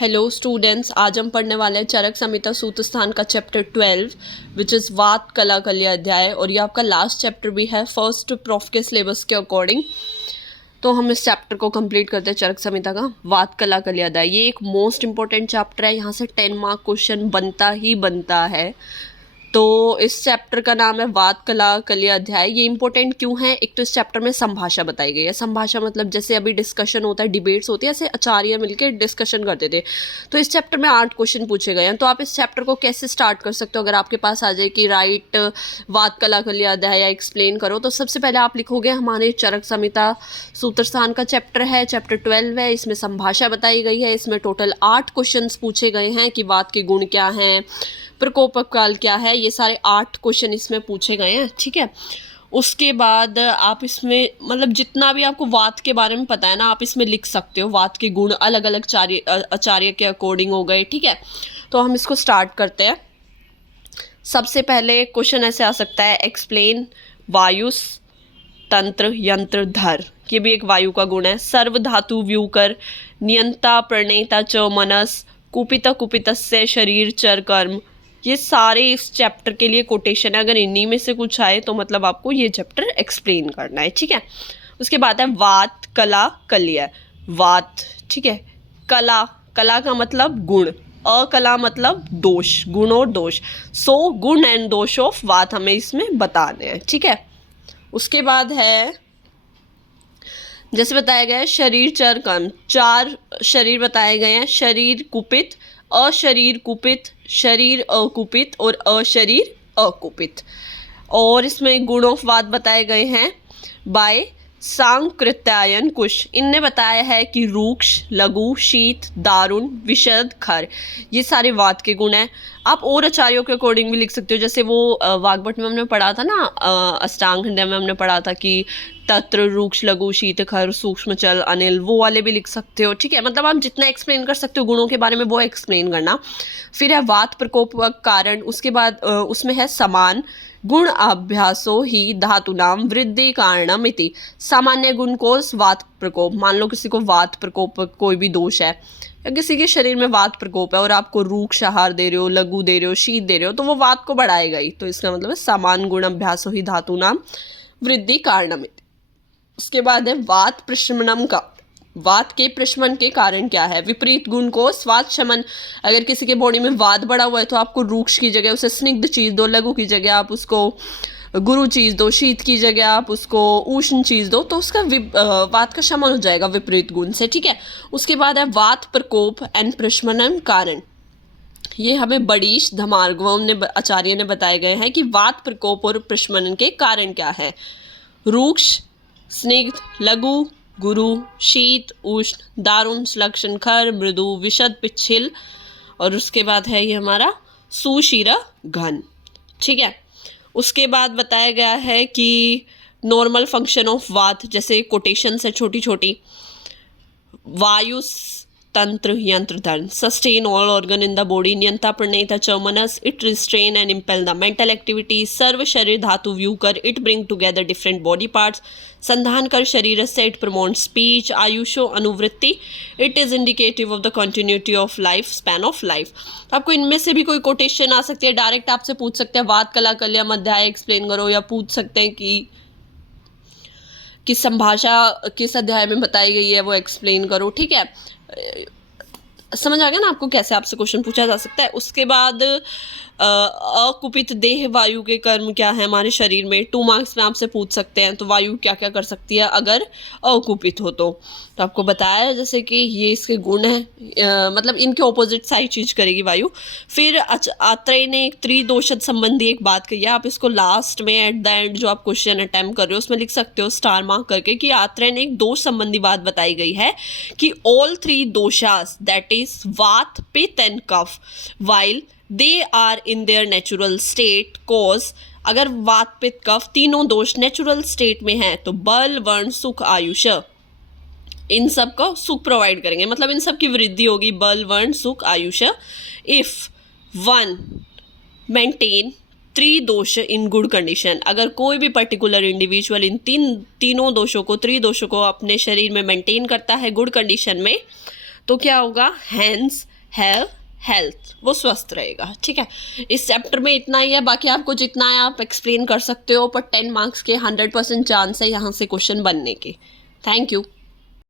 Hello students, आज हम पढ़ने वाले हैं चरक संहिता सूत्र स्थान का चैप्टर 12 विच इज़ वात कला कल्या अध्याय। और ये आपका लास्ट चैप्टर भी है फर्स्ट प्रॉफ के सिलेबस के अकॉर्डिंग। तो हम इस चैप्टर को कंप्लीट करते हैं। चरक संहिता का वात कला कल्या अध्याय ये एक मोस्ट इंपॉर्टेंट चैप्टर है। यहाँ से 10 मार्क क्वेश्चन बनता ही बनता है। तो इस चैप्टर का नाम है वात कला कल्या अध्याय। ये इंपॉर्टेंट क्यों है? एक तो इस चैप्टर में संभाषा बताई गई है। संभाषा मतलब जैसे अभी डिस्कशन होता है, डिबेट्स होती है, ऐसे आचार्य मिलकर डिस्कशन करते थे। तो इस चैप्टर में 8 क्वेश्चन पूछे गए हैं। तो आप इस चैप्टर को कैसे स्टार्ट कर सकते हो? अगर आपके पास आ जाए कि राइट वात कला कल्या अध्याय या एक्सप्लेन करो, तो सबसे पहले आप लिखोगे हमारे चरक संहिता सूत्र स्थान का चैप्टर है, चैप्टर 12 है। इसमें संभाषा बताई गई है। इसमें टोटल 8 क्वेश्चन पूछे गए हैं कि वात के गुण क्या हैं, प्रकोपक काल क्या है। ये सारे 8 क्वेश्चन इसमें पूछे गए हैं, ठीक है। उसके बाद आप इसमें मतलब जितना भी आपको वात के बारे में पता है ना, आप इसमें लिख सकते हो। वात के गुण अलग अलग आचार्य के अकॉर्डिंग हो गए, ठीक है। तो हम इसको स्टार्ट करते हैं। सबसे पहले क्वेश्चन ऐसे आ सकता है, एक्सप्लेन वायुस तंत्र यंत्र धर। ये भी एक वायु का गुण है। सर्व धातु व्यूकर नियंता प्रणेता च मनस कुपिता कुपितस्य शरीर चर कर्म। ये सारे इस चैप्टर के लिए कोटेशन है। अगर इन्हीं में से कुछ आए तो मतलब आपको ये चैप्टर एक्सप्लेन करना है, ठीक है। उसके बाद है वात कला कल्या। वात, ठीक है। कला, कला का मतलब गुण, अकला मतलब दोष, गुण और दोष। सो गुण एंड दोष ऑफ वात हमें इसमें बताने हैं, ठीक है। उसके बाद है जैसे बताया गया है शरीर चर कर्म। 4 शरीर बताए गए हैं। शरीर कुपित, अशरीर कुपित, शरीर अकुपित और अशरीर अकुपित। और इसमें गुण ऑफ वात बताए गए हैं बाय सांकृत्यायन कुश। इनने बताया है कि रूक्ष, लघु, शीत, दारुण, विशद, खर, ये सारे वात के गुण हैं। आप और आचार्यों के अकॉर्डिंग भी लिख सकते हो। जैसे वो वाग्भट में हमने पढ़ा था ना, अष्टांग हृदय में हमने पढ़ा था कि तत्र रूक्ष लघु शीत खर सूक्ष्म चल अनिल, वो वाले भी लिख सकते हो, ठीक है। मतलब आप जितना एक्सप्लेन कर सकते हो गुणों के बारे में वो एक्सप्लेन करना। फिर है वात प्रकोप कारण। उसके बाद उसमें है समान गुण अभ्यासो ही धातुनाम वृद्धि कारणम इति। सामान्य गुण को वात प्रकोप। मान लो किसी को वात प्रकोप कोई भी दोष है या किसी के शरीर में वात प्रकोप है और आपको रूक्ष आहार दे रहे हो, लघु दे रहे हो, शीत दे रहे हो, तो वो वात को बढ़ाएगा ही। तो इसका मतलब है समान गुण अभ्यासो ही धातुनाम वृद्धि कारणम इति। उसके बाद है वात प्रशमनम का। वात के प्रशमन के कारण क्या है? विपरीत गुण को स्वात शमन। अगर किसी के बॉडी में वात बढ़ा हुआ है तो आपको रूक्ष की जगह उसे स्निग्ध चीज दो, लघु की जगह आप उसको गुरु चीज दो, शीत की जगह आप उसको उष्ण चीज दो, तो उसका वात का शमन हो जाएगा विपरीत गुण से, ठीक है। उसके बाद है वात प्रकोप एंड प्रशमनम कारण। ये हमें बड़ीश धमार्गवम ने आचार्य ने बताए गए हैं कि वात प्रकोप और प्रशमन के कारण क्या है। रूक्ष, स्निग्ध, लघु, गुरु, शीत, उष्ण, दारुण, सुलक्षण, खर, मृदु, विशद, पिच्छिल। और उसके बाद है ये हमारा सुशिरा घन, ठीक है। उसके बाद बताया गया है कि नॉर्मल फंक्शन ऑफ वात, जैसे कोटेशन है छोटी छोटी। वायु तंत्र यंत्र धन sustain all organ in the body नियंता प्रणेता च मनस it restrain and impel the mental activity. सर्व शरीर धातु व्यू कर it bring together different body parts. संधान कर शरीर से इट प्रमोट स्पीच। आयुषो अनुवृत्ति it is indicative of the continuity of life, span of life. आपको इनमें से भी कोई कोटेशन आ सकती है, डायरेक्ट आपसे पूछ सकते हैं वात कला कल्या अध्याय एक्सप्लेन करो, या पूछ सकते हैं कि संभाषा किस अध्याय में बताई गई है वो एक्सप्लेन करो, ठीक है। समझ आ गया ना आपको कैसे आपसे क्वेश्चन पूछा जा सकता है। उसके बाद अकुपित देह वायु के कर्म क्या है हमारे शरीर में। 2 मार्क्स में आपसे पूछ सकते हैं तो वायु क्या क्या कर सकती है अगर अकुपित हो तो आपको बताया जैसे कि ये इसके गुण हैं, मतलब इनके ऑपोजिट सारी चीज करेगी वायु। फिर आत्रेय ने एक त्रिदोषद संबंधी एक बात कही है। आप इसको लास्ट में एट द एंड जो आप क्वेश्चन अटेम्प्ट कर रहे हो उसमें लिख सकते हो स्टार मार्क करके कि आत्रेय ने एक दोष संबंधी बात बताई गई है कि all 3 दोषास that is vata, pitta and kapha while they are in their natural state cause. अगर वात, पित्त, कफ तीनों दोष नेचुरल स्टेट में हैं तो बल, वर्ण, सुख, आयुष इन सब को सुख प्रोवाइड करेंगे, मतलब इन सब की वृद्धि होगी, बल, वर्ण, सुख, आयुष। इफ वन मेंटेन 3 दोष इन गुड कंडीशन, अगर कोई भी पर्टिकुलर इंडिविजुअल इन तीनों दोषों को, 3 दोषों को अपने शरीर में मेंटेन करता है गुड कंडीशन में, तो क्या होगा? हैंस हैव हेल्थ, वो स्वस्थ रहेगा। ठीक है, इस चैप्टर में इतना ही है, बाकी आपको जितना है आप एक्सप्लेन कर सकते हो, पर 10 मार्क्स के 100% चांस है यहाँ से क्वेश्चन बनने के। Thank you.